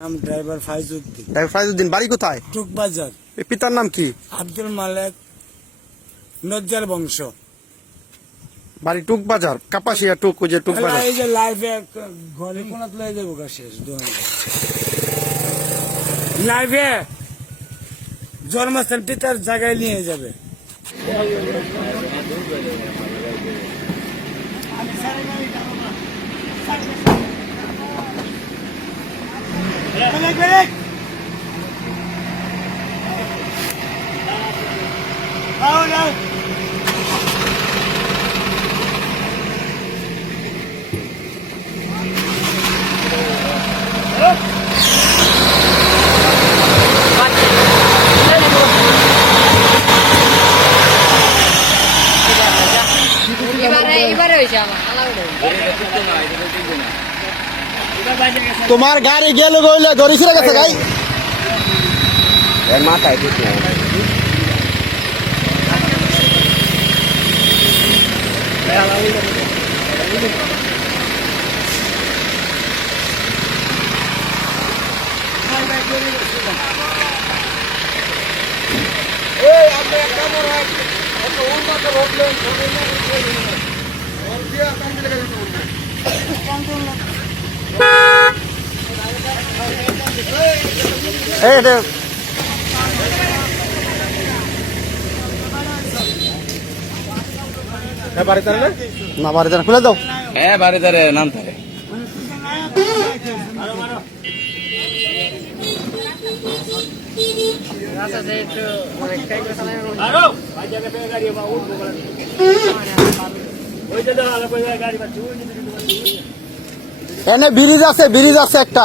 নাম driver Faizuddin driver Faizuddin বাড়ি কোথায়? টুক বাজার এ পিতার নাম কি? আব্দুল মালেক নজ্জার বংশ। বাড়ি টুক বাজার কাপাসিয়া টুক ওই যে টুক বাজার এই যে লাইভে ঘরে কোন লয়ে যাব গা শেষ লাইভে জন্মস্থান পিতার জায়গায় নিয়ে যাবে। এবারে এবারে হয়েছে আমার আলাদা তোমার গাড়ি গেল গইলে দড়ি ছিঁড়ে গেছে গাই। মাথায় ঠিক নাই। এই এটা না বাড়িতে না খুলে দাও। হ্যাঁ বাড়ি ধারে নাম থাকে এনে ব্রিজ আছে ব্রিজ আছে একটা।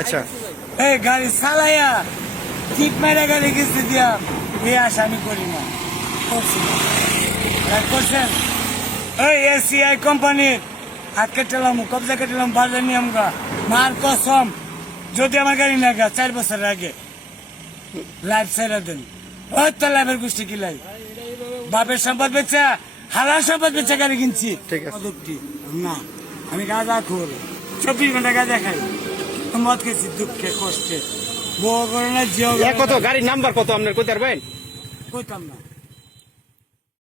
আচ্ছা। এই গাড়ি চালাইয়া ঠিক মেরে গাড়ি কিস্তি দিয়া, এই আশা আমি করি না। করছি। করছেন? এই এসিআই কোম্পানির হাত কেটেলাম কবজা কেটেলাম বাজার নিয়ম গা মার কসম। যদি আমার গাড়ি না গা চার বছর আগে লাইফ ছেড়ে দেন। ওই তো লাইফের গোষ্ঠী কিলাই বাপের সম্পদ বেচা হালার সম্পদ বেচা গাড়ি কিনছি। ঠিক আছে। না আমি গাঁজা খোর। চব্বিশ ঘণ্টা গাঁজা খাই। মদ খেয়েছি দুঃখে কষ্টে। বউ করে না জিও কত গাড়ির নাম্বার কত আপনার? কোথায় পারবেন? কইতাম না।